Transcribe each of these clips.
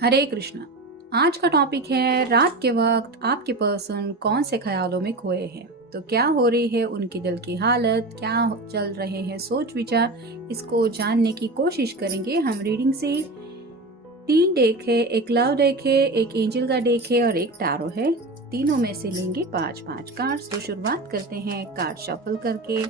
हरे कृष्णा। आज का टॉपिक है रात के वक्त आपके पर्सन कौन से ख्यालों में खोए हैं। तो क्या हो रही है उनकी दिल की हालत, क्या चल रहे हैं सोच विचार, इसको जानने की कोशिश करेंगे हम रीडिंग से। 3 डेक है, एक लव डेक है, एक एंजल का डेक है और एक टैरो है। तीनों में से लेंगे 5-5 कार्ड्स। तो शुरुआत करते हैं कार्ड शफल करके।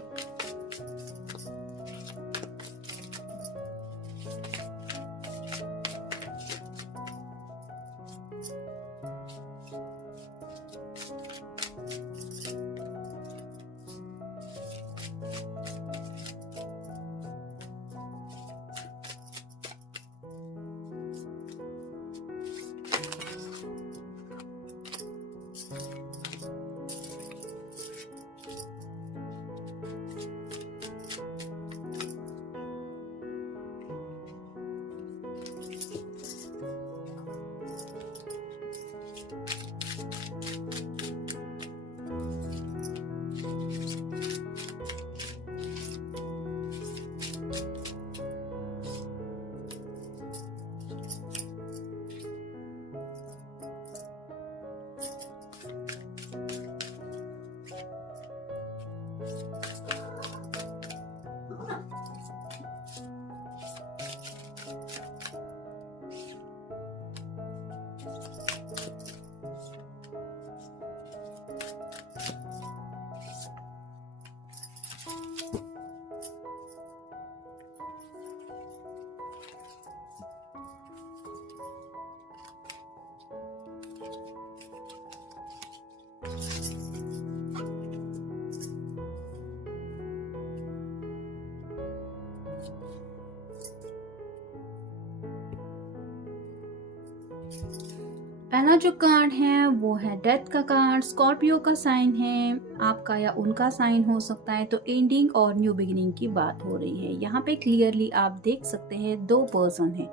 पहला जो कार्ड है वो है डेथ का कार्ड। स्कॉर्पियो का साइन है, आपका या उनका साइन हो सकता है। तो एंडिंग और न्यू बिगिनिंग की बात हो रही है। यहाँ पे क्लियरली आप देख सकते हैं 2 पर्सन हैं,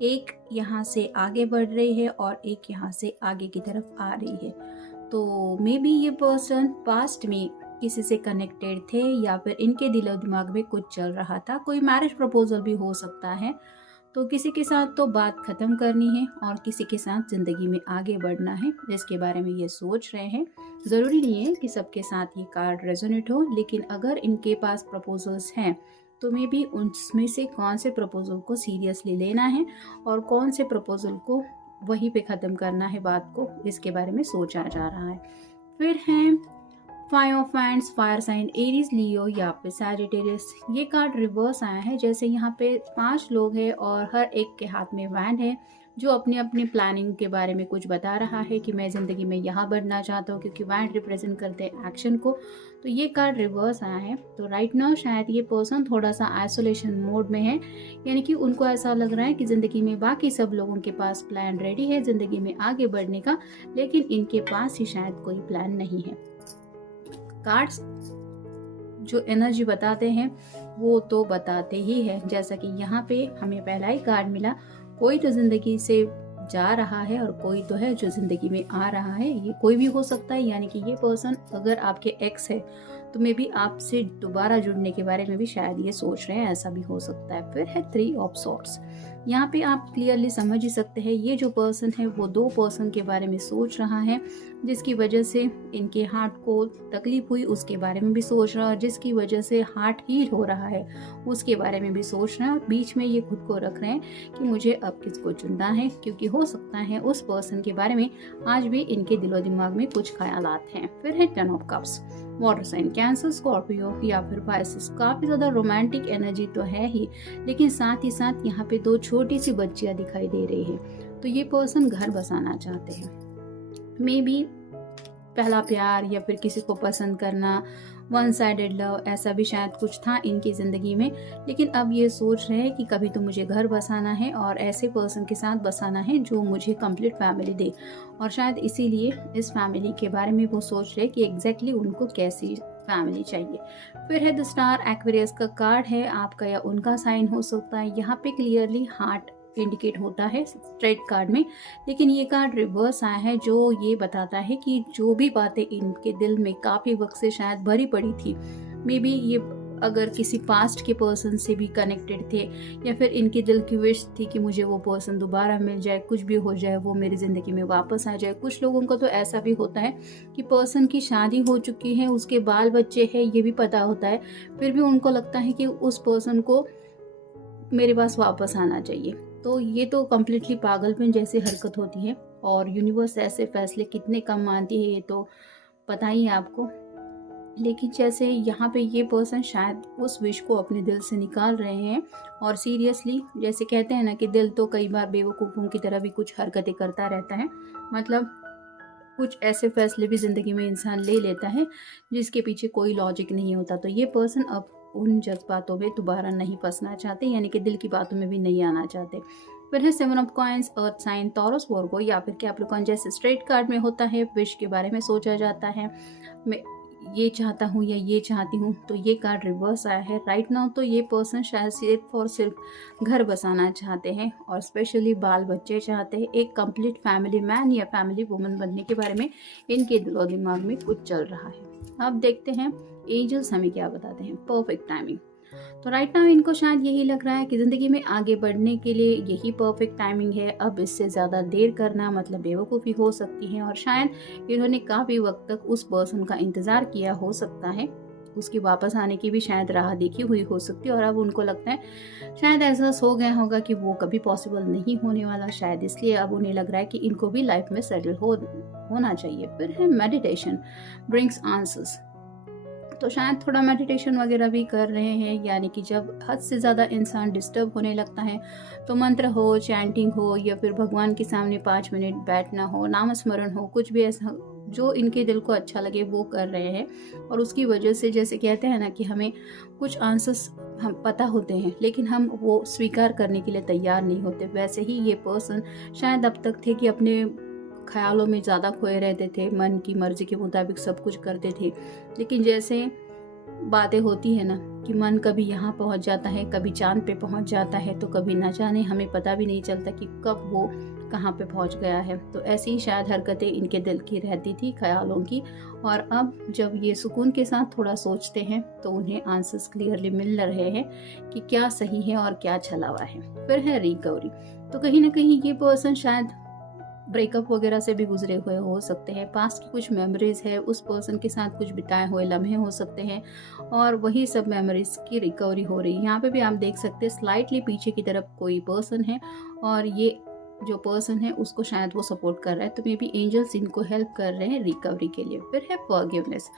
एक यहाँ से आगे बढ़ रही है और एक यहाँ से आगे की तरफ आ रही है। तो मे बी ये पर्सन पास्ट में किसी से कनेक्टेड थे या फिर इनके दिलो दिमाग में कुछ चल रहा था। कोई मैरिज प्रपोजल भी हो सकता है। तो किसी के साथ तो बात खत्म करनी है और किसी के साथ जिंदगी में आगे बढ़ना है, जिसके बारे में ये सोच रहे हैं। ज़रूरी नहीं है कि सबके साथ ये कार्ड रेजोनेट हो, लेकिन अगर इनके पास प्रपोजल्स हैं तो मे बी उनमें से कौन से प्रपोजल को सीरियसली लेना है और कौन से प्रपोजल को वहीं पे ख़त्म करना है बात को, इसके बारे में सोचा जा रहा है। फिर हैं 5 of wands, fire sign Aries, Leo या फिर सैजिटेरियस। ये कार्ड रिवर्स आया है, जैसे यहाँ पे 5 लोग हैं और हर एक के हाथ में वैंड है जो अपनी अपनी प्लानिंग के बारे में कुछ बता रहा है कि मैं ज़िंदगी में यहाँ बढ़ना चाहता हूँ, क्योंकि वैंड रिप्रेजेंट करते हैं एक्शन को। तो ये कार्ड रिवर्स आया है। तो राइट नाउ शायद ये पर्सन थोड़ा सा आइसोलेशन मोड में है, यानी कि उनको ऐसा लग रहा है कि ज़िंदगी में बाकी सब लोगों के पास प्लान रेडी है ज़िंदगी में आगे बढ़ने का, लेकिन इनके पास ही शायद कोई प्लान नहीं है। कार्ड्स जो एनर्जी बताते हैं वो तो बताते ही हैं, जैसा कि यहाँ पे हमें पहला ही कार्ड मिला। कोई तो जिंदगी से जा रहा है और कोई तो है जो जिंदगी में आ रहा है। ये कोई भी हो सकता है, यानी कि ये पर्सन अगर आपके एक्स है तो मे बी आपसे दोबारा जुड़ने के बारे में भी शायद ये सोच रहे हैं, ऐसा भी हो सकता है। फिर है 3 ऑफ सॉर्ड्स। यहाँ पे आप क्लियरली समझ ही सकते हैं ये जो पर्सन है वो 2 पर्सन के बारे में सोच रहा है, जिसकी वजह से इनके हार्ट को तकलीफ हुई उसके बारे में भी सोच रहा है, जिसकी वजह से हार्ट हील हो रहा है उसके बारे में भी सोच रहे हैं। और बीच में ये खुद को रख रहे हैं कि मुझे अब किसको चुनना है, क्योंकि हो सकता है उस पर्सन के बारे में आज भी इनके दिलो दिमाग में कुछ ख्यालात हैं। फिर है 10 of cups, water sign Cancer, Scorpio या फिर पाइसेस। काफ़ी ज़्यादा रोमांटिक एनर्जी तो है ही, लेकिन साथ ही साथ यहाँ पे 2 छोटी सी बच्चियाँ दिखाई दे रही है। तो ये पर्सन घर बसाना चाहते हैं। मे बी पहला प्यार या फिर किसी को पसंद करना, वन साइडेड लव, ऐसा भी शायद कुछ था इनकी ज़िंदगी में। लेकिन अब ये सोच रहे हैं कि कभी तो मुझे घर बसाना है और ऐसे पर्सन के साथ बसाना है जो मुझे कंप्लीट फैमिली दे। और शायद इसीलिए इस फैमिली के बारे में वो सोच रहे कि एग्जैक्टली उनको कैसी फैमिली चाहिए। फिर है द स्टार, एक्वेरियस का कार्ड है, आपका या उनका साइन हो सकता है। यहाँ पे क्लियरली हार्ट इंडिकेट होता है स्ट्रेट कार्ड में, लेकिन ये कार्ड रिवर्स आया है जो ये बताता है कि जो भी बातें इनके दिल में काफ़ी वक्त से शायद भरी पड़ी थी, मे बी ये अगर किसी पास्ट के पर्सन से भी कनेक्टेड थे, या फिर इनके दिल की विश थी कि मुझे वो पर्सन दोबारा मिल जाए, कुछ भी हो जाए वो मेरी ज़िंदगी में वापस आ जाए। कुछ लोगों का तो ऐसा भी होता है कि पर्सन की शादी हो चुकी है, उसके बाल बच्चे हैं, ये भी पता होता है, फिर भी उनको लगता है कि उस पर्सन को मेरे पास वापस आना चाहिए। तो ये तो कम्प्लीटली पागलपन जैसी हरकत होती है, और यूनिवर्स ऐसे फैसले कितने कम मानती है ये तो पता ही है आपको। लेकिन जैसे यहाँ पे ये पर्सन शायद उस विश को अपने दिल से निकाल रहे हैं, और सीरियसली जैसे कहते हैं ना कि दिल तो कई बार बेवकूफ़ों की तरह भी कुछ हरकतें करता रहता है, मतलब कुछ ऐसे फैसले भी ज़िंदगी में इंसान ले लेता है जिसके पीछे कोई लॉजिक नहीं होता। तो ये पर्सन अब उन जज्बातों में दोबारा नहीं फंसना चाहते, यानी कि दिल की बातों में भी नहीं आना चाहते। फिर है 7 of coins, earth sign, Taurus, Virgo या फिर कैप्रिकॉर्न जैसे स्ट्रेट कार्ड में होता है। विश के बारे में सोचा जाता है, मैं ये चाहता हूँ या ये चाहती हूँ, तो ये कार्ड रिवर्स आया है। राइट नाउ तो ये पर्सन शायद सिर्फ और सिर्फ घर बसाना चाहते हैं, और स्पेशली बाल बच्चे चाहते हैं। एक कंप्लीट फैमिली मैन या फैमिली वुमन बनने के बारे में इनके दिलो दिमाग में कुछ चल रहा है। अब देखते हैं एंजल्स हमें क्या बताते हैं। परफेक्ट टाइमिंग, तो राइट नाउ इनको शायद यही लग रहा है कि ज़िंदगी में आगे बढ़ने के लिए यही परफेक्ट टाइमिंग है। अब इससे ज़्यादा देर करना मतलब बेवकूफ़ी हो सकती है, और शायद इन्होंने काफ़ी वक्त तक उस पर्सन का इंतज़ार किया हो सकता है, उसकी वापस आने की भी शायद राह देखी हुई हो सकती है, और अब उनको लगता है शायद एहसास हो गया होगा कि वो कभी पॉसिबल नहीं होने वाला, शायद इसलिए अब उन्हें लग रहा है कि इनको भी लाइफ में सेटल होना चाहिए। फिर है मेडिटेशन ब्रिंग्स आंसर्स, तो शायद थोड़ा मेडिटेशन वगैरह भी कर रहे हैं, यानी कि जब हद से ज़्यादा इंसान डिस्टर्ब होने लगता है तो मंत्र हो, चैंटिंग हो, या फिर भगवान के सामने 5 मिनट बैठना हो, नाम स्मरण हो, कुछ भी ऐसा जो इनके दिल को अच्छा लगे वो कर रहे हैं। और उसकी वजह से जैसे कहते हैं ना कि हमें कुछ आंसर्स हम पता होते हैं लेकिन हम वो स्वीकार करने के लिए तैयार नहीं होते, वैसे ही ये पर्सन शायद अब तक थे कि अपने ख्यालों में ज़्यादा खोए रहते थे, मन की मर्जी के मुताबिक सब कुछ करते थे। लेकिन जैसे बातें होती है ना कि मन कभी यहाँ पहुँच जाता है, कभी चांद पे पहुँच जाता है, तो कभी ना जाने हमें पता भी नहीं चलता कि कब वो कहाँ पे पहुँच गया है। तो ऐसी ही शायद हरकतें इनके दिल की रहती थी, ख्यालों की, और अब जब ये सुकून के साथ थोड़ा सोचते हैं तो उन्हें आंसर्स क्लियरली मिल रहे हैं कि क्या सही है और क्या छलावा है। फिर है रिकवरी, तो कहीं ना कहीं ये पर्सन शायद ब्रेकअप वगैरह से भी गुजरे हुए हो सकते हैं, पास्ट की कुछ मेमोरीज है, उस पर्सन के साथ कुछ बिताए हुए लम्हे हो सकते हैं, और वही सब मेमोरीज की रिकवरी हो रही है। यहाँ पे भी आप देख सकते हैं स्लाइटली पीछे की तरफ कोई पर्सन है, और ये जो पर्सन है उसको शायद वो सपोर्ट कर रहा है, तो मे बी एंजल्स इनको हेल्प कर रहे हैं रिकवरी के लिए। फिर है फॉरगिवनेस,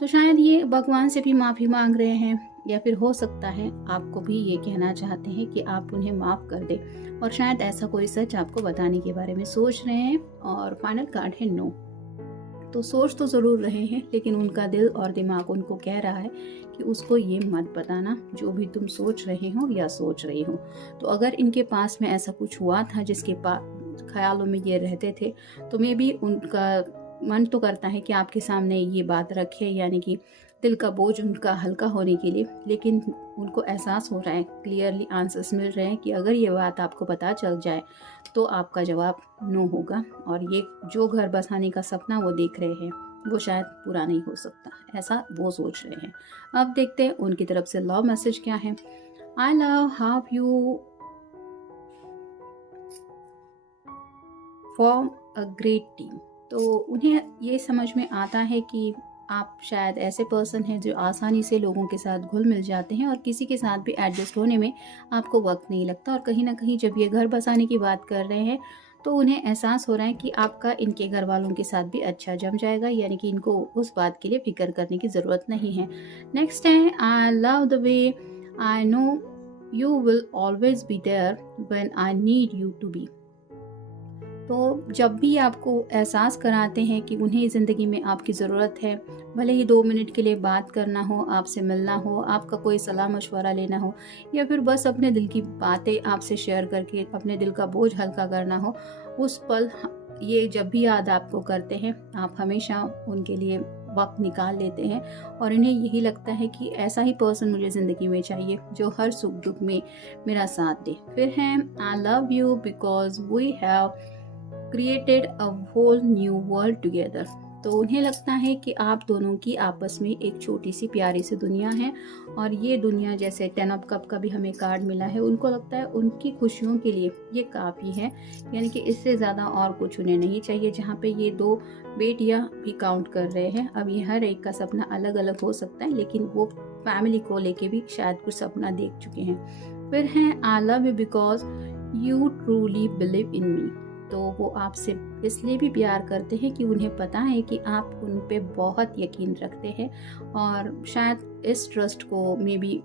तो शायद ये भगवान से भी माफ़ी मांग रहे हैं, या फिर हो सकता है आपको भी ये कहना चाहते हैं कि आप उन्हें माफ़ कर दें, और शायद ऐसा कोई सच आपको बताने के बारे में सोच रहे हैं। और फाइनल कार्ड है नो, तो सोच तो ज़रूर रहे हैं लेकिन उनका दिल और दिमाग उनको कह रहा है कि उसको ये मत बताना जो भी तुम सोच रहे हो या सोच रही हो। तो अगर इनके पास में ऐसा कुछ हुआ था जिसके ख्यालों में ये रहते थे, तो मे बी उनका मन तो करता है कि आपके सामने ये बात रखे, यानी कि दिल का बोझ उनका हल्का होने के लिए, लेकिन उनको एहसास हो रहा है, क्लियरली आंसर्स मिल रहे हैं कि अगर ये बात आपको पता चल जाए तो आपका जवाब नो होगा, और ये जो घर बसाने का सपना वो देख रहे हैं वो शायद पूरा नहीं हो सकता, ऐसा वो सोच रहे हैं। अब देखते हैं उनकी तरफ से लव मैसेज क्या है। I love how you form a great team, तो उन्हें ये समझ में आता है कि आप शायद ऐसे पर्सन हैं जो आसानी से लोगों के साथ घुल मिल जाते हैं, और किसी के साथ भी एडजस्ट होने में आपको वक्त नहीं लगता। और कहीं ना कहीं जब ये घर बसाने की बात कर रहे हैं तो उन्हें एहसास हो रहा है कि आपका इनके घर वालों के साथ भी अच्छा जम जाएगा, यानी कि इनको उस बात के लिए फिक्र करने की ज़रूरत नहीं है। नेक्स्ट है I love the way I know you will always be there when I need you to be, तो जब भी आपको एहसास कराते हैं कि उन्हें ज़िंदगी में आपकी ज़रूरत है, भले ही 2 मिनट के लिए बात करना हो, आपसे मिलना हो, आपका कोई सलाह मशवरा लेना हो, या फिर बस अपने दिल की बातें आपसे शेयर करके अपने दिल का बोझ हल्का करना हो, उस पल ये जब भी याद आपको करते हैं आप हमेशा उनके लिए वक्त निकाल लेते हैं, और इन्हें यही लगता है कि ऐसा ही पर्सन मुझे ज़िंदगी में चाहिए जो हर सुख दुख में मेरा साथ दे। फिर है I love you because we have created a whole new world together, तो उन्हें लगता है कि आप दोनों की आपस में एक छोटी सी प्यारी सी दुनिया है, और ये दुनिया, जैसे 10 ऑफ कप का भी हमें कार्ड मिला है, उनको लगता है उनकी खुशियों के लिए ये काफ़ी है, यानी कि इससे ज़्यादा और कुछ उन्हें नहीं चाहिए। जहाँ पे ये 2 बेटियाँ भी काउंट कर रहे हैं। अब ये हर एक का सपना अलग अलग हो सकता है, लेकिन वो फैमिली को लेके भी शायद कुछ सपना देख चुके हैं। फिर हैं I love you because you truly believe in me. तो वो आपसे इसलिए भी प्यार करते हैं कि उन्हें पता है कि आप उन पे बहुत यकीन रखते हैं, और शायद इस ट्रस्ट को मे बी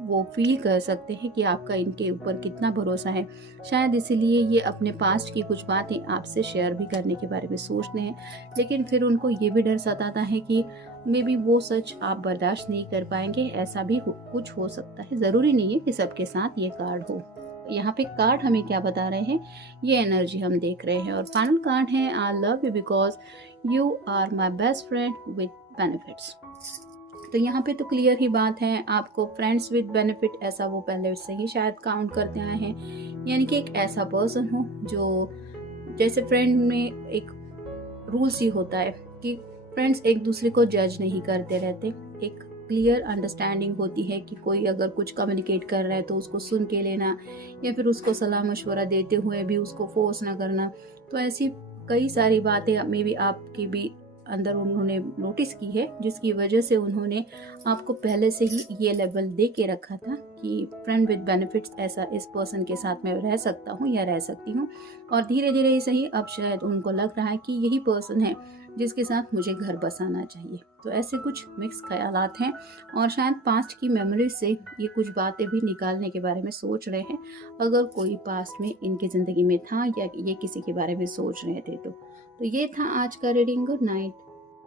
वो फील कर सकते हैं कि आपका इनके ऊपर कितना भरोसा है। शायद इसीलिए ये अपने पास्ट की कुछ बातें आपसे शेयर भी करने के बारे में सोचते हैं, लेकिन फिर उनको ये भी डर सताता है कि मे बी वो सच आप बर्दाश्त नहीं कर पाएंगे। ऐसा भी कुछ हो सकता है, ज़रूरी नहीं है कि सबके साथ ये कार्ड हो। यहाँ पे कार्ड हमें क्या बता रहे हैं, ये एनर्जी हम देख रहे हैं। और फाइनल कार्ड है I love you because you are my best friend with benefits. तो यहाँ पे तो क्लियर ही बात है, आपको फ्रेंड्स विद बेनिफिट ऐसा वो पहले से ही शायद काउंट करते आए हैं, यानी कि एक ऐसा पर्सन हो जो, जैसे फ्रेंड में एक रूल्स ही होता है कि फ्रेंड्स एक दूसरे को जज नहीं करते रहते, एक क्लियर अंडरस्टैंडिंग होती है कि कोई अगर कुछ कम्युनिकेट कर रहा है तो उसको सुन के लेना, या फिर उसको सलाह मशवरा देते हुए भी उसको फोर्स ना करना। तो ऐसी कई सारी बातें मे बी आपकी भी अंदर उन्होंने नोटिस की है, जिसकी वजह से उन्होंने आपको पहले से ही ये लेवल दे के रखा था कि फ्रेंड विद बेनिफिट्स ऐसा इस पर्सन के साथ मैं रह सकता हूँ या रह सकती हूँ। और धीरे धीरे ही सही, अब शायद उनको लग रहा है कि यही पर्सन है जिसके साथ मुझे घर बसाना चाहिए। तो ऐसे कुछ मिक्स ख्यालात हैं, और शायद पास्ट की मेमोरीज से ये कुछ बातें भी निकालने के बारे में सोच रहे हैं, अगर कोई पास्ट में इनकी ज़िंदगी में था या ये किसी के बारे में सोच रहे थे तो ये था आज का रीडिंग। Good night.